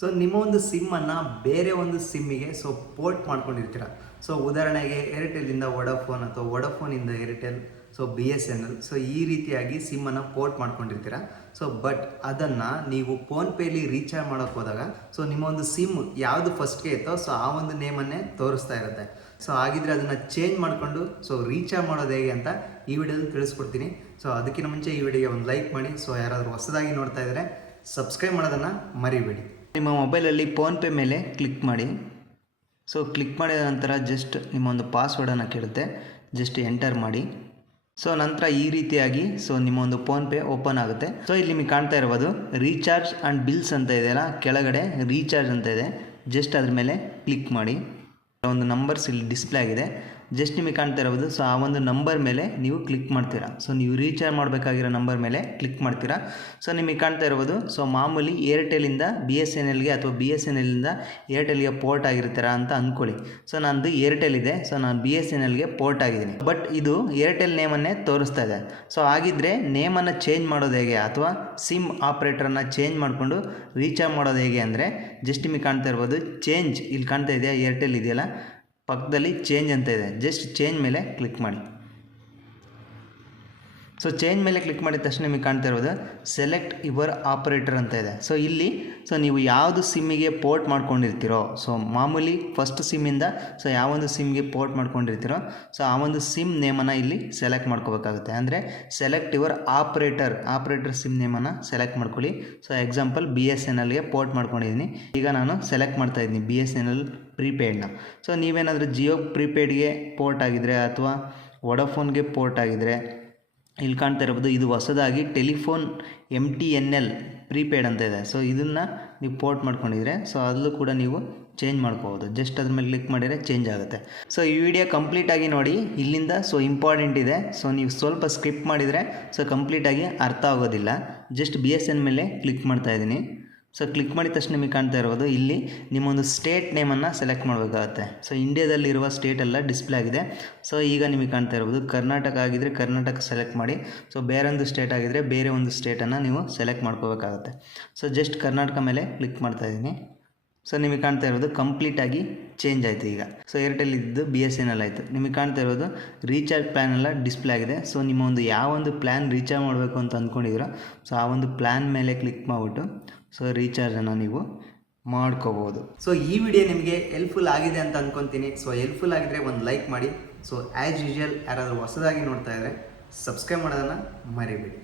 So ನಿಮ್ಮ ಒಂದು ಸಿಮ್ಮನ್ನು ಬೇರೆ ಒಂದು ಸಿಮ್ಮಿಗೆ ಪೋರ್ಟ್ ಮಾಡ್ಕೊಂಡಿರ್ತೀರ. ಸೊ ಉದಾಹರಣೆಗೆ ಏರ್ಟೆಲಿಂದ ವೊಡಾಫೋನ್ ಅಥವಾ ವೊಡಾಫೋನಿಂದ ಏರ್ಟೆಲ್, BSNL. ಸೊ ಈ ರೀತಿಯಾಗಿ ಸಿಮ್ಮನ್ನು ಪೋರ್ಟ್ ಮಾಡ್ಕೊಂಡಿರ್ತೀರ. ಬಟ್ ಅದನ್ನು ನೀವು ಫೋನ್ಪೇಲಿ ರೀಚಾರ್ಜ್ ಮಾಡೋಕ್ಕೆ ಹೋದಾಗ ನಿಮ್ಮ ಒಂದು ಸಿಮ್ ಯಾವುದು ಫಸ್ಟ್ಗೆ ಇತ್ತೋ ಆ ಒಂದು ನೇಮನ್ನೇ ತೋರಿಸ್ತಾ ಇರುತ್ತೆ. ಹಾಗಿದ್ರೆ ಅದನ್ನು ಚೇಂಜ್ ಮಾಡಿಕೊಂಡು ರೀಚಾರ್ಜ್ ಮಾಡೋದು ಹೇಗೆ ಅಂತ ಈ ವಿಡಿಯೋದಲ್ಲಿ ತಿಳಿಸ್ಕೊಡ್ತೀನಿ. ಅದಕ್ಕಿಂತ ಮುಂಚೆ ಈ ವಿಡಿಯೋಗೆ ಒಂದು ಲೈಕ್ ಮಾಡಿ. ಯಾರಾದರೂ ಹೊಸದಾಗಿ ನೋಡ್ತಾ ಇದ್ದರೆ ಸಬ್ಸ್ಕ್ರೈಬ್ ಮಾಡೋದನ್ನು ಮರಿಬೇಡಿ. ನಿಮ್ಮ ಮೊಬೈಲಲ್ಲಿ ಫೋನ್ಪೇ ಮೇಲೆ ಕ್ಲಿಕ್ ಮಾಡಿ. ಕ್ಲಿಕ್ ಮಾಡಿದ ನಂತರ ಜಸ್ಟ್ ನಿಮ್ಮ ಒಂದು ಪಾಸ್ವರ್ಡನ್ನು ಕೇಳುತ್ತೆ, ಜಸ್ಟ್ ಎಂಟರ್ ಮಾಡಿ. ನಂತರ ಈ ರೀತಿಯಾಗಿ ನಿಮ್ಮ ಒಂದು ಫೋನ್ಪೇ ಓಪನ್ ಆಗುತ್ತೆ. ಇಲ್ಲಿ ನಿಮಗೆ ಕಾಣ್ತಾ ಇರ್ಬೋದು ರೀಚಾರ್ಜ್ ಆ್ಯಂಡ್ ಬಿಲ್ಸ್ ಅಂತ ಇದೆಯಲ್ಲ, ಕೆಳಗಡೆ ರೀಚಾರ್ಜ್ ಅಂತ ಇದೆ. ಜಸ್ಟ್ ಅದ್ರ ಮೇಲೆ ಕ್ಲಿಕ್ ಮಾಡಿ. ಒಂದು ನಂಬರ್ಸ್ ಇಲ್ಲಿ ಡಿಸ್ಪ್ಲೇ ಆಗಿದೆ. ಜಸ್ಟ್ ನಿಮಗೆ ಕಾಣ್ತಾ ಇರ್ಬೋದು ಆ ಒಂದು ನಂಬರ್ ಮೇಲೆ ನೀವು ಕ್ಲಿಕ್ ಮಾಡ್ತೀರಾ. ನೀವು ರೀಚಾರ್ಜ್ ಮಾಡಬೇಕಾಗಿರೋ ನಂಬರ್ ಮೇಲೆ ಕ್ಲಿಕ್ ಮಾಡ್ತೀರಾ. ನಿಮಗೆ ಕಾಣ್ತಾ ಇರ್ಬೋದು ಮಾಮೂಲಿ ಏರ್ಟೆಲಿಂದ BSNLಗೆ ಅಥವಾ BSNLನಿಂದ ಏರ್ಟೆಲ್ಗೆ ಪೋರ್ಟ್ ಆಗಿರ್ತೀರಾ ಅಂತ ಅಂದ್ಕೊಳ್ಳಿ. ನಂದು ಏರ್ಟೆಲ್ ಇದೆ, ನಾನು BSNLಗೆ ಪೋರ್ಟ್ ಆಗಿದ್ದೀನಿ. ಬಟ್ ಇದು ಏರ್ಟೆಲ್ ನೇಮನ್ನೇ ತೋರಿಸ್ತಾ ಇದೆ. ಹಾಗಿದ್ರೆ ನೇಮನ್ನು ಚೇಂಜ್ ಮಾಡೋದು ಹೇಗೆ ಅಥವಾ ಸಿಮ್ ಆಪ್ರೇಟರನ್ನು ಚೇಂಜ್ ಮಾಡಿಕೊಂಡು ರೀಚಾರ್ಜ್ ಮಾಡೋದು ಹೇಗೆ ಅಂದರೆ ಜಸ್ಟ್ ನಿಮಗೆ ಕಾಣ್ತಾ ಇರ್ಬೋದು ಚೇಂಜ್ ಇಲ್ಲಿ ಕಾಣ್ತಾ ಇದೆಯಾ, ಏರ್ಟೆಲ್ ಇದೆಯಲ್ಲ ಪಕ್ಕದಲ್ಲಿ ಚೇಂಜ್ ಅಂತ ಇದೆ. ಜಸ್ಟ್ ಚೇಂಜ್ ಮೇಲೆ ಕ್ಲಿಕ್ ಮಾಡಿ. ಚೇಂಜ್ ಮೇಲೆ ಕ್ಲಿಕ್ ಮಾಡಿದ ತಕ್ಷಣ ನಿಮಗೆ ಕಾಣ್ತಾ ಇರೋದು ಸೆಲೆಕ್ಟ್ ಯುವರ್ ಆಪರೇಟರ್ ಅಂತ ಇದೆ. ಇಲ್ಲಿ ನೀವು ಯಾವುದು ಸಿಮ್ಮಿಗೆ ಪೋರ್ಟ್ ಮಾಡ್ಕೊಂಡಿರ್ತೀರೋ ಮಾಮೂಲಿ ಫಸ್ಟ್ ಸಿಮ್ಮಿಂದ ಯಾವೊಂದು ಸಿಮ್ಗೆ ಪೋರ್ಟ್ ಮಾಡ್ಕೊಂಡಿರ್ತೀರೋ ಆ ಒಂದು ಸಿಮ್ ನೇಮನ್ನು ಇಲ್ಲಿ ಸೆಲೆಕ್ಟ್ ಮಾಡ್ಕೋಬೇಕಾಗುತ್ತೆ. ಅಂದರೆ ಸೆಲೆಕ್ಟ್ ಯುವರ್ ಆಪರೇಟರ್ ಸಿಮ್ ನೇಮನ್ನು ಸೆಲೆಕ್ಟ್ ಮಾಡ್ಕೊಳ್ಳಿ. ಎಕ್ಸಾಂಪಲ್ BSNLಗೆ ಪೋರ್ಟ್ ಮಾಡ್ಕೊಂಡಿದ್ದೀನಿ. ಈಗ ನಾನು ಸೆಲೆಕ್ಟ್ ಮಾಡ್ತಾ ಇದ್ದೀನಿ BSNL ಪ್ರೀಪೇಯ್ಡ್ನ. ನೀವೇನಾದರೂ ಜಿಯೋ ಪ್ರೀಪೇಯ್ಡ್ಗೆ ಪೋರ್ಟ್ ಆಗಿದ್ರೆ ಅಥವಾ ವೊಡಾಫೋನ್ಗೆ ಪೋರ್ಟ್ ಆಗಿದ್ರೆ ಇಲ್ಲಿ ಕಾಣ್ತಾ ಇರ್ಬೋದು ಇದು ಹೊಸದಾಗಿ ಟೆಲಿಫೋನ್ MTNL ಪ್ರೀಪೇಯ್ಡ್ ಅಂತ ಇದೆ. ಇದನ್ನು ನೀವು ಪೋರ್ಟ್ ಮಾಡ್ಕೊಂಡಿದ್ರೆ ಅಲ್ಲೂ ಕೂಡ ನೀವು ಚೇಂಜ್ ಮಾಡ್ಕೋಬೋದು. ಜಸ್ಟ್ ಅದ್ರ ಮೇಲೆ ಕ್ಲಿಕ್ ಮಾಡಿದರೆ ಚೇಂಜ್ ಆಗುತ್ತೆ. ಈ ವಿಡಿಯೋ ಕಂಪ್ಲೀಟಾಗಿ ನೋಡಿ. ಇಲ್ಲಿಂದ ಇಂಪಾರ್ಟೆಂಟ್ ಇದೆ. ನೀವು ಸ್ವಲ್ಪ ಸ್ಕಿಪ್ ಮಾಡಿದರೆ ಕಂಪ್ಲೀಟಾಗಿ ಅರ್ಥ ಆಗೋದಿಲ್ಲ. ಜಸ್ಟ್ BSN ಮೇಲೆ ಕ್ಲಿಕ್ ಮಾಡ್ತಾ ಇದ್ದೀನಿ. ಕ್ಲಿಕ್ ಮಾಡಿದ ತಕ್ಷಣ ನಿಮಗೆ ಕಾಣ್ತಾ ಇರ್ಬೋದು ಇಲ್ಲಿ ನಿಮ್ಮೊಂದು ಸ್ಟೇಟ್ ನೇಮನ್ನು ಸೆಲೆಕ್ಟ್ ಮಾಡಬೇಕಾಗತ್ತೆ. ಇಂಡಿಯಾದಲ್ಲಿರುವ ಸ್ಟೇಟ್ ಎಲ್ಲ ಡಿಸ್ಪ್ಲೇ ಆಗಿದೆ. ಈಗ ನಿಮಗೆ ಕಾಣ್ತಾ ಇರ್ಬೋದು ಕರ್ನಾಟಕ ಆಗಿದ್ದರೆ ಕರ್ನಾಟಕ ಸೆಲೆಕ್ಟ್ ಮಾಡಿ. ಬೇರೆ ಒಂದು ಸ್ಟೇಟ್ ಆಗಿದ್ದರೆ ಬೇರೆ ಒಂದು ಸ್ಟೇಟನ್ನು ನೀವು ಸೆಲೆಕ್ಟ್ ಮಾಡ್ಕೋಬೇಕಾಗತ್ತೆ. ಜಸ್ಟ್ ಕರ್ನಾಟಕ ಮೇಲೆ ಕ್ಲಿಕ್ ಮಾಡ್ತಾ ಇದ್ದೀನಿ. ನಿಮಗೆ ಕಾಣ್ತಾ ಇರೋದು ಕಂಪ್ಲೀಟಾಗಿ ಚೇಂಜ್ ಆಯಿತು. ಈಗ ಏರ್ಟೆಲ್ ಇದ್ದು BSNL ಆಯಿತು. ನಿಮಗೆ ಕಾಣ್ತಾ ಇರೋದು ರೀಚಾರ್ಜ್ ಪ್ಲ್ಯಾನ್ ಎಲ್ಲ ಡಿಸ್ಪ್ಲೇ ಆಗಿದೆ. ನಿಮ್ಮ ಒಂದು ಯಾವ ಒಂದು ಪ್ಲ್ಯಾನ್ ರೀಚಾರ್ಜ್ ಮಾಡಬೇಕು ಅಂತ ಅಂದ್ಕೊಂಡಿದ್ದೀರೋ ಆ ಒಂದು ಪ್ಲ್ಯಾನ್ ಮೇಲೆ ಕ್ಲಿಕ್ ಮಾಡಿಬಿಟ್ಟು ರೀಚಾರ್ಜನ್ನು ನೀವು ಮಾಡ್ಕೋಬೋದು. ಈ ವಿಡಿಯೋ ನಿಮಗೆ ಹೆಲ್ಪ್ಫುಲ್ ಆಗಿದೆ ಅಂತ ಅಂದ್ಕೊತೀನಿ. ಹೆಲ್ಪ್ಫುಲ್ ಆಗಿದ್ರೆ ಒಂದು ಲೈಕ್ ಮಾಡಿ. ಆ್ಯಸ್ ಯೂಶುವಲ್ ಯಾರಾದರೂ ಹೊಸದಾಗಿ ನೋಡ್ತಾ ಇದ್ದರೆ ಸಬ್ಸ್ಕ್ರೈಬ್ ಮಾಡೋದನ್ನು ಮರಿಬೇಡಿ.